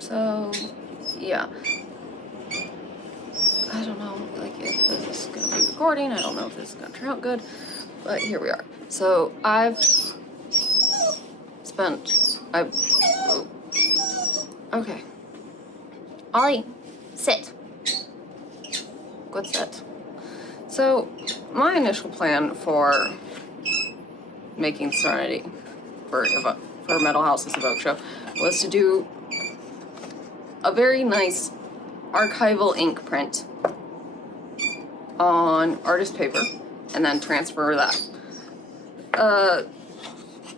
So, yeah. I don't know, like, if this is gonna be recording. I don't know if this is gonna turn out good, but here we are. So, okay. Ollie, sit. Good sit. So, my initial plan for making Serenity for Metal Haus's Evoke show was to do a very nice archival ink print on artist paper and then transfer that.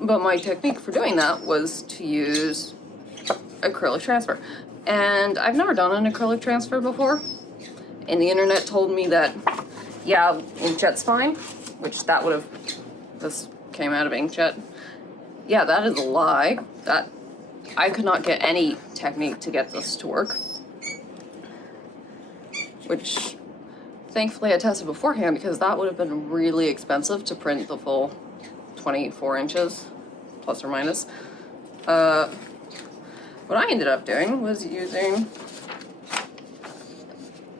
But my technique for doing that was to use acrylic transfer. And I've never done an acrylic transfer before. And the internet told me that, yeah, inkjet's fine, which that would have, this came out of inkjet. Yeah, that is a lie. That I could not get any technique to get this to work. Which, thankfully I tested beforehand because that would have been really expensive to print the full 24 inches, plus or minus. What I ended up doing was using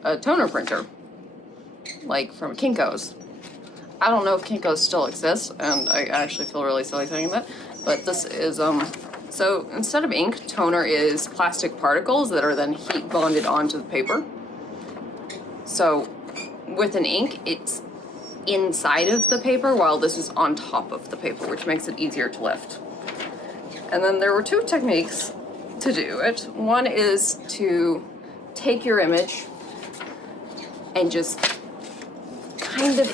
a toner printer, like from Kinko's. I don't know if Kinko's still exists, and I actually feel really silly saying that, but this is, so instead of ink, toner is plastic particles that are then heat bonded onto the paper. So with an ink, it's inside of the paper while this is on top of the paper, which makes it easier to lift. And then there were two techniques to do it. One is to take your image and just kind of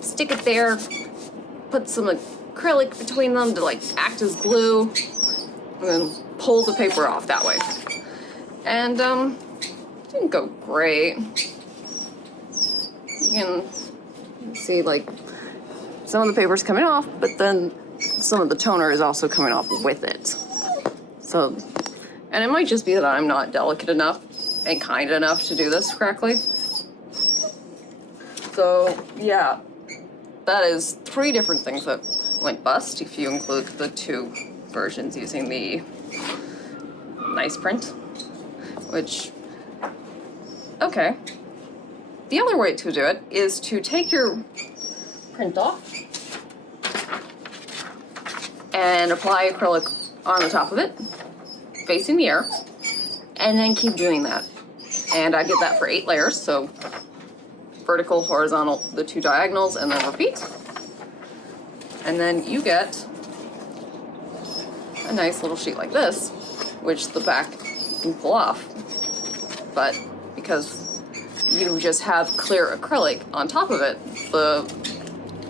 stick it there, put some acrylic between them to like act as glue, and then pull the paper off that way. And didn't go great. You can see like some of the paper's coming off, but then some of the toner is also coming off with it. So, and it might just be that I'm not delicate enough and kind enough to do this correctly. So yeah, that is 3 different things that went bust if you include the 2 versions using the nice print, which, okay. The other way to do it is to take your print off and apply acrylic on the top of it, facing the air, and then keep doing that. And I did that for 8 layers, so vertical, horizontal, the 2 diagonals, and then repeat. And then you get a nice little sheet like this, which the back can pull off. But because you just have clear acrylic on top of it, the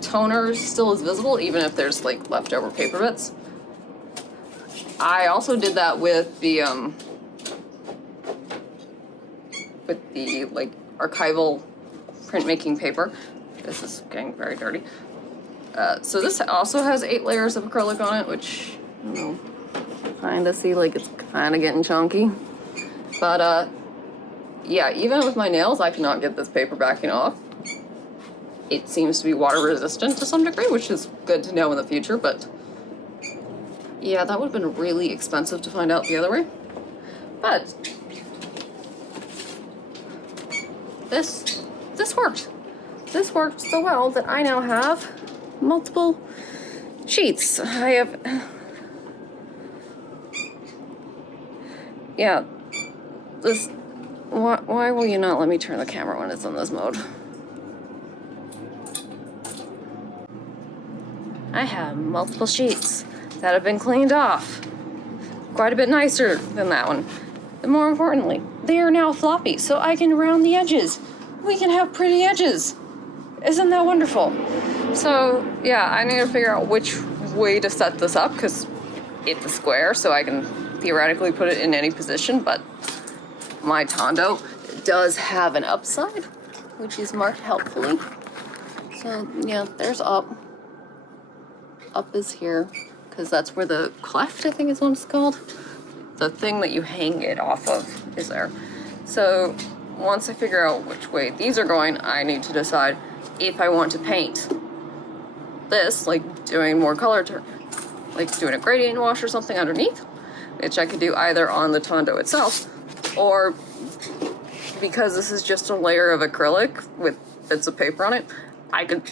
toner still is visible even if there's like leftover paper bits. I also did that with the like archival printmaking paper. This is getting very dirty. So this also has 8 layers of acrylic on it, which I don't know, kind of see like it's kind of getting chunky. But yeah, even with my nails, I cannot get this paper backing off. It seems to be water resistant to some degree, which is good to know in the future, but yeah, that would have been really expensive to find out the other way. But this worked. This worked so well that I now have multiple sheets. I have, yeah, this. Why will you not let me turn the camera when it's in this mode? I have multiple sheets that have been cleaned off. Quite a bit nicer than that one. And more importantly, they are now floppy, so I can round the edges. We can have pretty edges. Isn't that wonderful? So yeah, I need to figure out which way to set this up, because it's a square, so I can theoretically put it in any position, but my Tondo does have an upside, which is marked helpfully. So yeah, there's up. Up is here, because that's where the cleft, I think is what it's called. The thing that you hang it off of is there. So once I figure out which way these are going, I need to decide if I want to paint this, like doing more color, like doing a gradient wash or something underneath, which I could do either on the Tondo itself, or because this is just a layer of acrylic with bits of paper on it, I could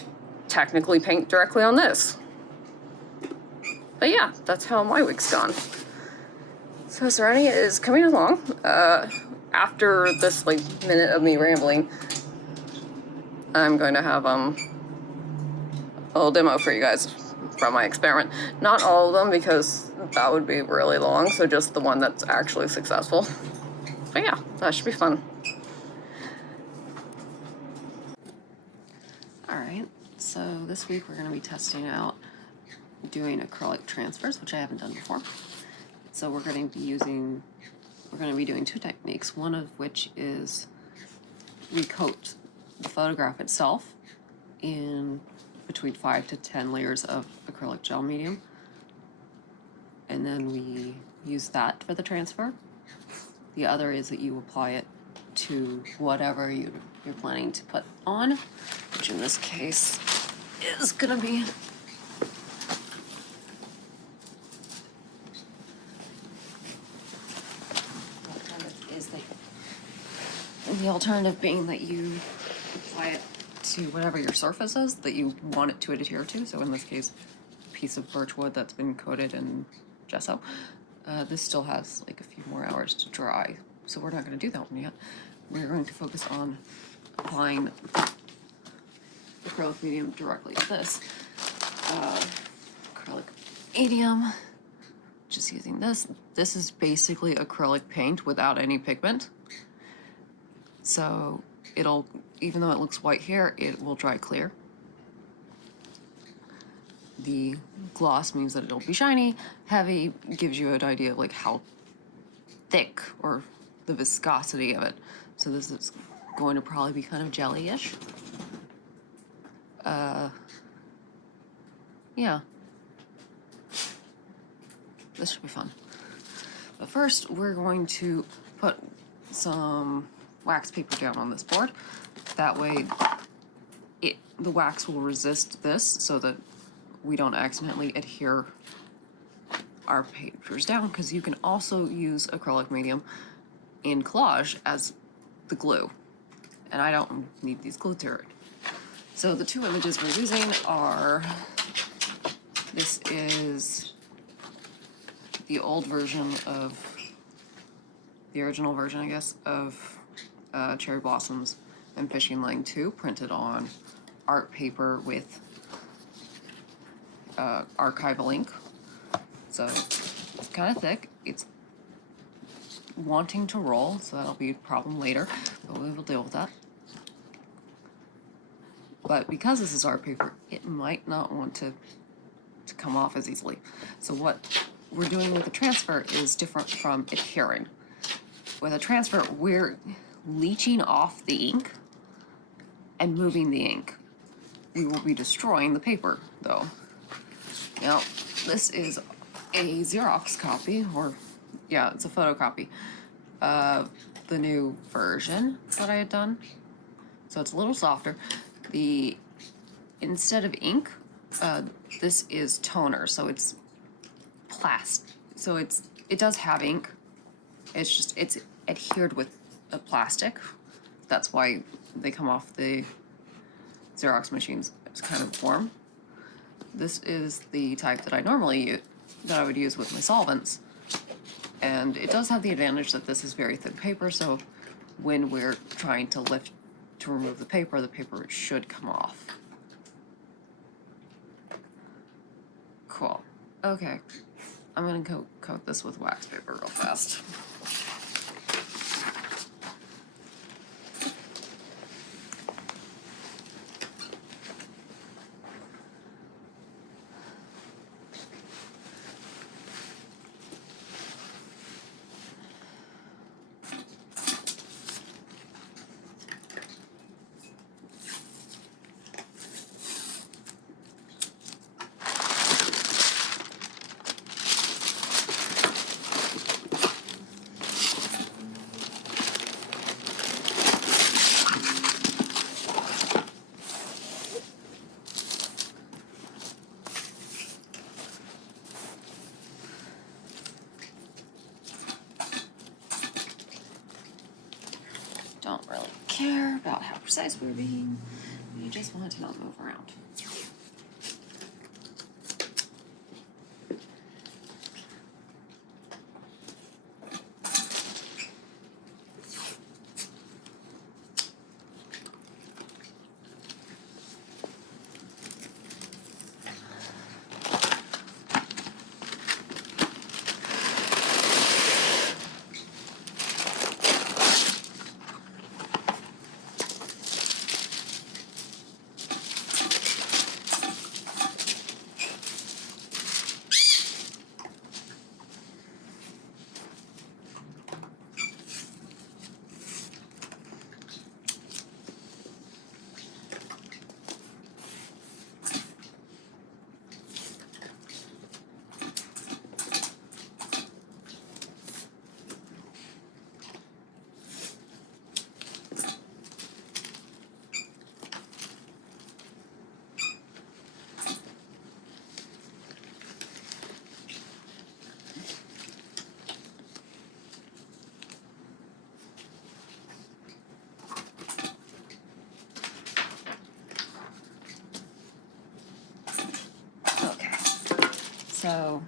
technically paint directly on this. But yeah, that's how my week's gone. So Serenity is coming along. After this like minute of me rambling, I'm going to have a little demo for you guys from my experiment. Not all of them, because that would be really long, so just the one that's actually successful. But yeah, that should be fun. Alright, so this week we're going to be testing out doing acrylic transfers, which I haven't done before. So we're going to be doing two techniques, one of which is we coat the photograph itself in between 5 to 10 layers of acrylic gel medium, and then we use that for the transfer. The other is that you apply it to whatever you're planning to put on, which in this case is gonna be the alternative being that you apply it to whatever your surface is that you want it to adhere to. So in this case, a piece of birch wood that's been coated in gesso. This still has like a few more hours to dry, so we're not going to do that one yet. We're going to focus on applying acrylic medium directly to this. Acrylic medium, just using this. This is basically acrylic paint without any pigment. So it'll, even though it looks white here, it will dry clear. The gloss means that it'll be shiny. Heavy gives you an idea of like how thick or the viscosity of it. So this is going to probably be kind of jelly-ish. Yeah. This should be fun. But first, we're going to put some wax paper down on this board. That way, the wax will resist this so that we don't accidentally adhere our papers down, because you can also use acrylic medium in collage as the glue. And I don't need these glue to it. So the two images we're using are, this is the old version of, the original version, I guess, of Cherry Blossoms and Fishing Line 2, printed on art paper with archival ink. So it's kind of thick. It's wanting to roll, so that'll be a problem later, but we will deal with that. But because this is art paper, it might not want to come off as easily. So what we're doing with the transfer is different from adhering. With a transfer, we're leaching off the ink and moving the ink. We will be destroying the paper, though. Now, this is a Xerox copy, or yeah, it's a photocopy of the new version that I had done. So it's a little softer. Instead of ink, this is toner, so it's plastic. So it does have ink. It's adhered with a plastic. That's why they come off the Xerox machines. It's kind of warm. This is the type that I normally use, that I would use with my solvents. And it does have the advantage that this is very thin paper, so when we're trying to lift to remove the paper should come off. Cool. Okay. I'm gonna coat this with wax paper real fast. don't really care about how precise we're being. We just want it to not move around. So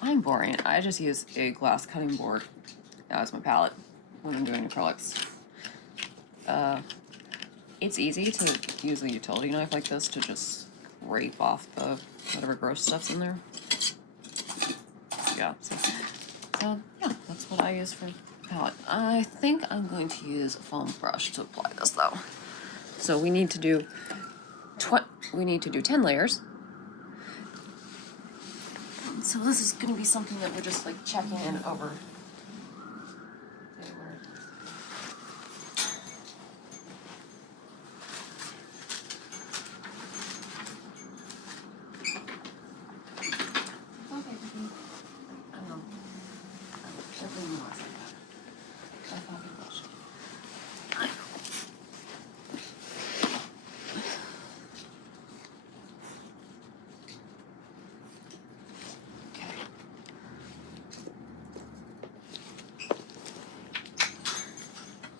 I'm boring. I just use a glass cutting board as my palette when I'm doing acrylics. It's easy to use a utility knife like this to just scrape off the whatever gross stuff's in there. Yeah, so yeah, that's what I use for palette. I think I'm going to use a foam brush to apply this though. So we need to do 10 layers. So this is going to be something that we're just like checking in over.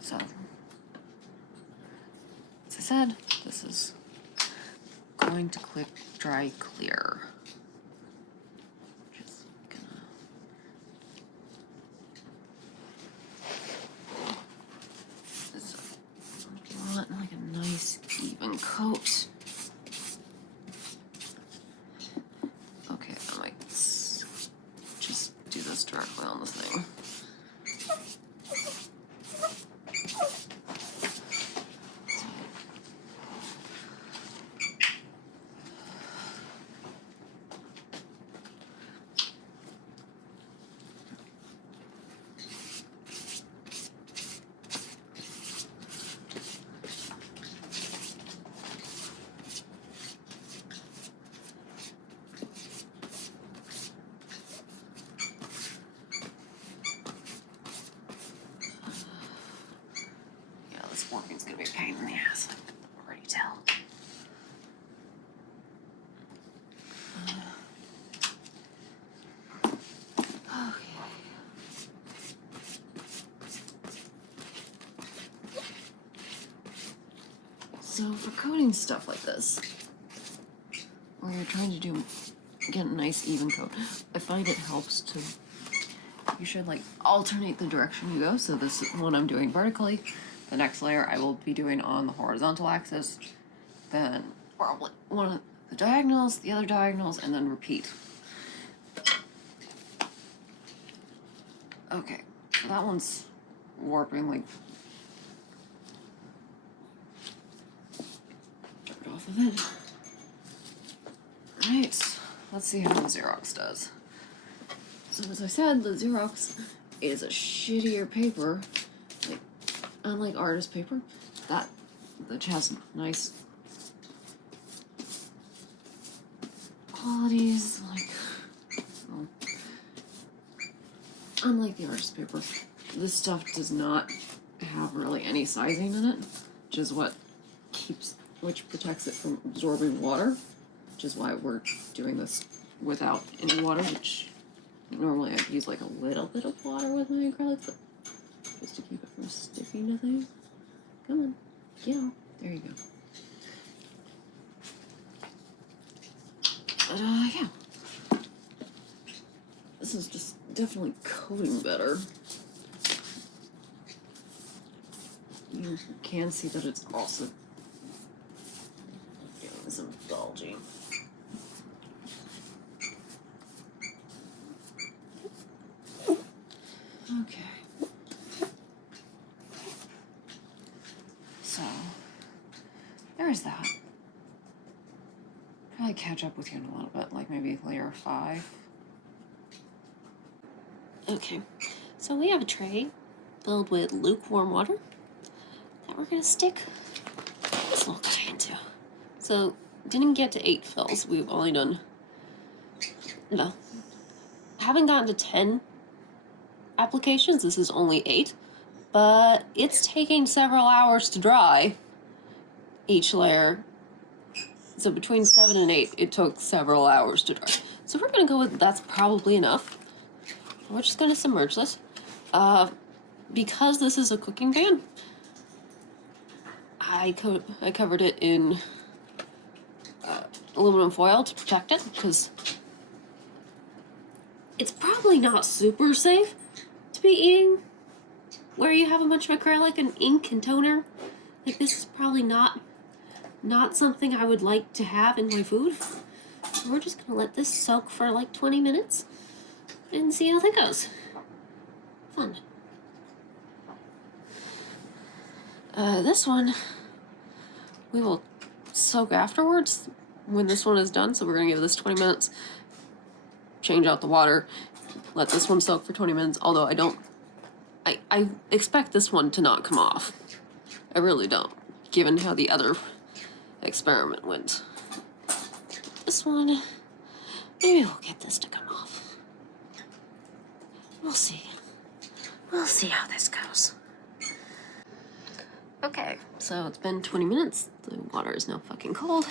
So, as I said, this is going to click dry clear. Just gonna you want like a nice even coat. Okay, I might just do this directly on the thing. Working's gonna be a pain in the ass. I can already tell. Okay. So for coating stuff like this, where you're trying to get a nice even coat, I find it helps to. You should like alternate the direction you go. So this one I'm doing vertically. The next layer I will be doing on the horizontal axis, then probably one of the diagonals, the other diagonals, and then repeat. Okay, so that one's warping like. Get it off of it. Alright, let's see how the Xerox does. So as I said, the Xerox is a shittier paper. Unlike artist paper, which has nice qualities, like, well, unlike the artist paper, this stuff does not have really any sizing in it, which is which protects it from absorbing water, which is why we're doing this without any water, which normally I'd use like a little bit of water with my acrylics, but Supposed to keep it from sticking to things. Come on, get on. There you go. But yeah. This is just definitely coating better. You can see that it's also doing some bulging. Okay. So, there's that. Probably catch up with you in a little bit, like maybe layer 5. Okay, so we have a tray filled with lukewarm water that we're gonna stick this little guy into. So, didn't get to 8 fills. We've only done, no, haven't gotten to 10 applications. This is only 8, but it's taking several hours to dry each layer. So between 7 and 8, it took several hours to dry. So we're gonna go with that's probably enough. We're just gonna submerge this. Because this is a cooking pan, I covered it in aluminum foil to protect it, because it's probably not super safe to be eating where you have a bunch of acrylic and ink and toner. Like, this is probably not something I would like to have in my food. So we're just gonna let this soak for like 20 minutes and see how that goes. Fun. This one we will soak afterwards when this one is done. So we're gonna give this 20 minutes, change out the water, let this one soak for 20 minutes. Although I expect this one to not come off. I really don't, given how the other experiment went. This one, maybe we'll get this to come off. We'll see. We'll see how this goes. Okay, so it's been 20 minutes. The water is now fucking cold.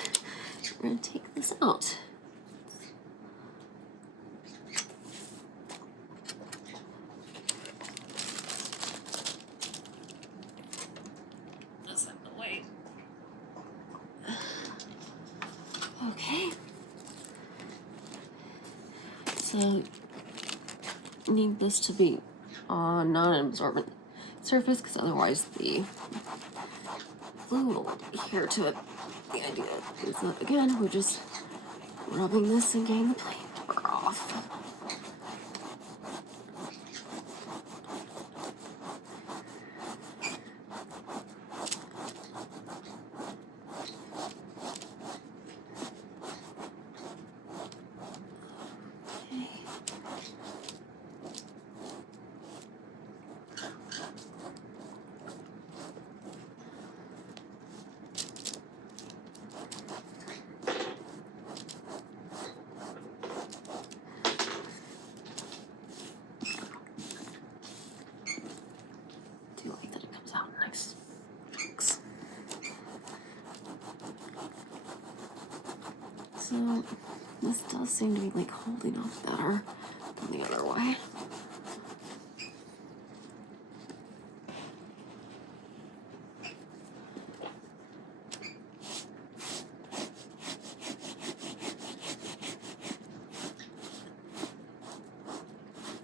We're gonna take this out. That's out of the way. Okay. So, need this to be on non-absorbent surface, because otherwise the glue will adhere to it. The idea is that, again, we're just rubbing this and getting the paint off. Do like that it comes out nice. Thanks. So this does seem to be like holding up better than the other way.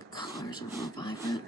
The colors are more vibrant.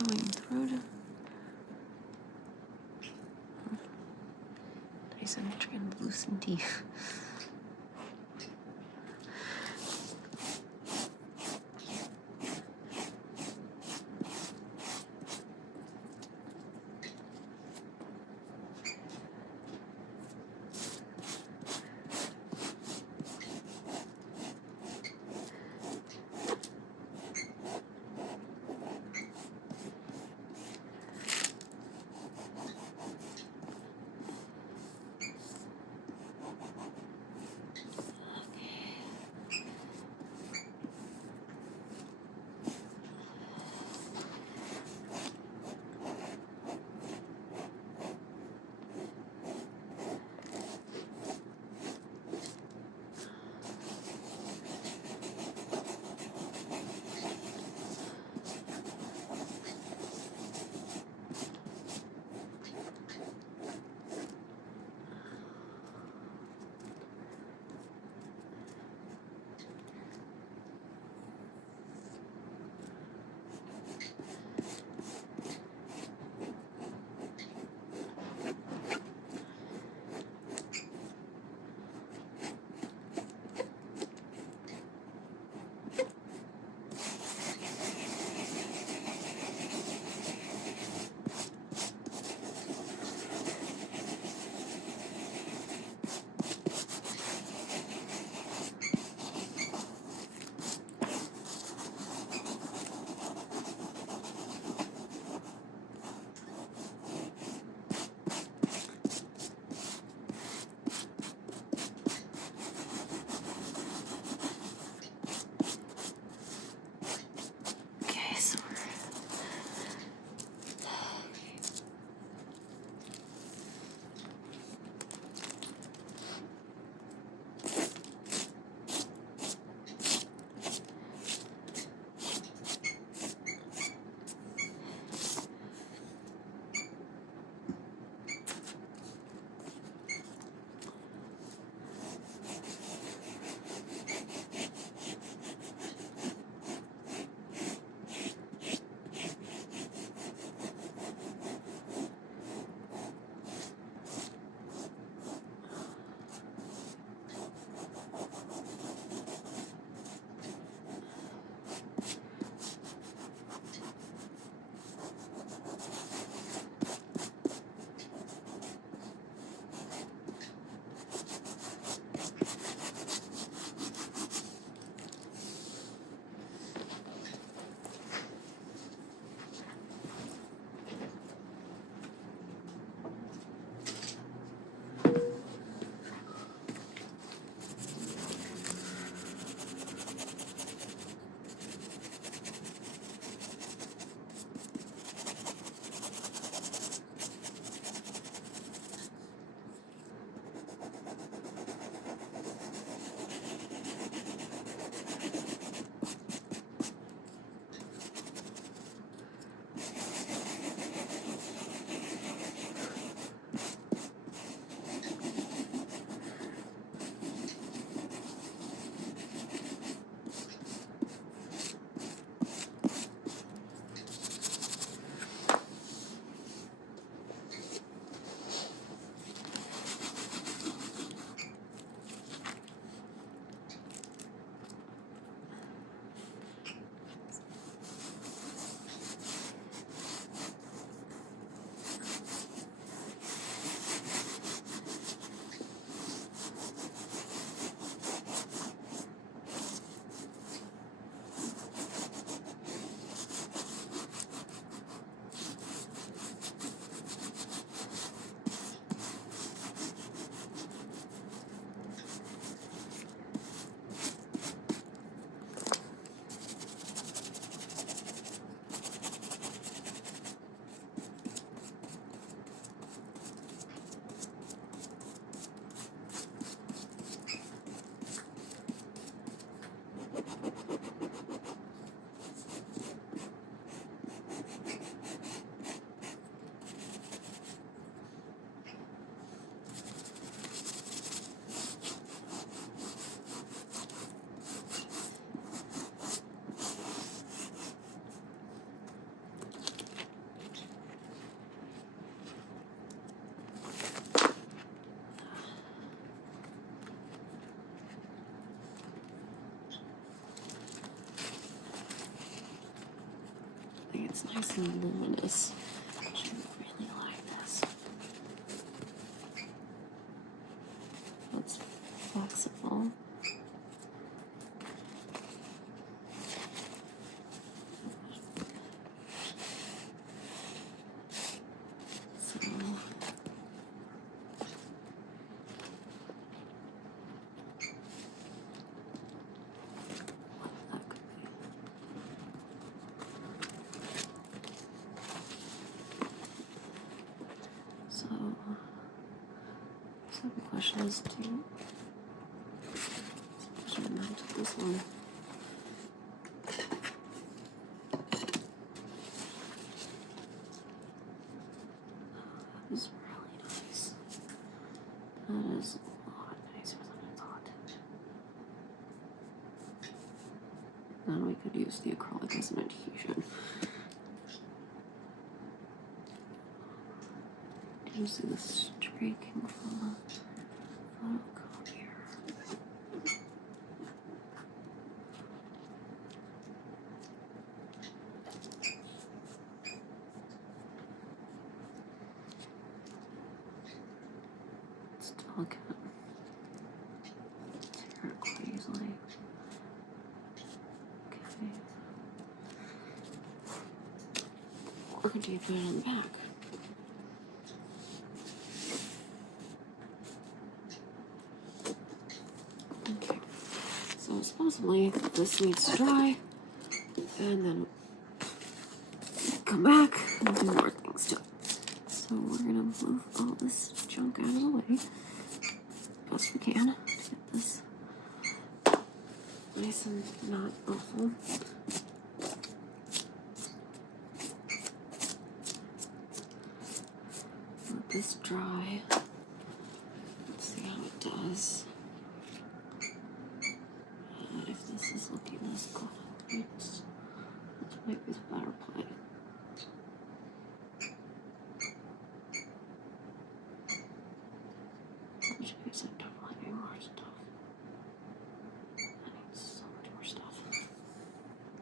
showing through. Nice and translucenty. nice and luminous. I really like this. It's flexible. So the question is, should I mount this one? That is really nice. That is a lot nicer than I thought. Then we could use the acrylic as an adhesion. Do you see the streaking from the photocopier? It's delicate. Tear it quite easily. Okay. We're going to put it on the back. Okay. So supposedly this needs to dry, and then come back and do more things to it. So we're gonna move all this junk out of the way best we can to get this nice and not awful. Let this dry. Let's see how it does. And if this is looking this good, this might be the better play.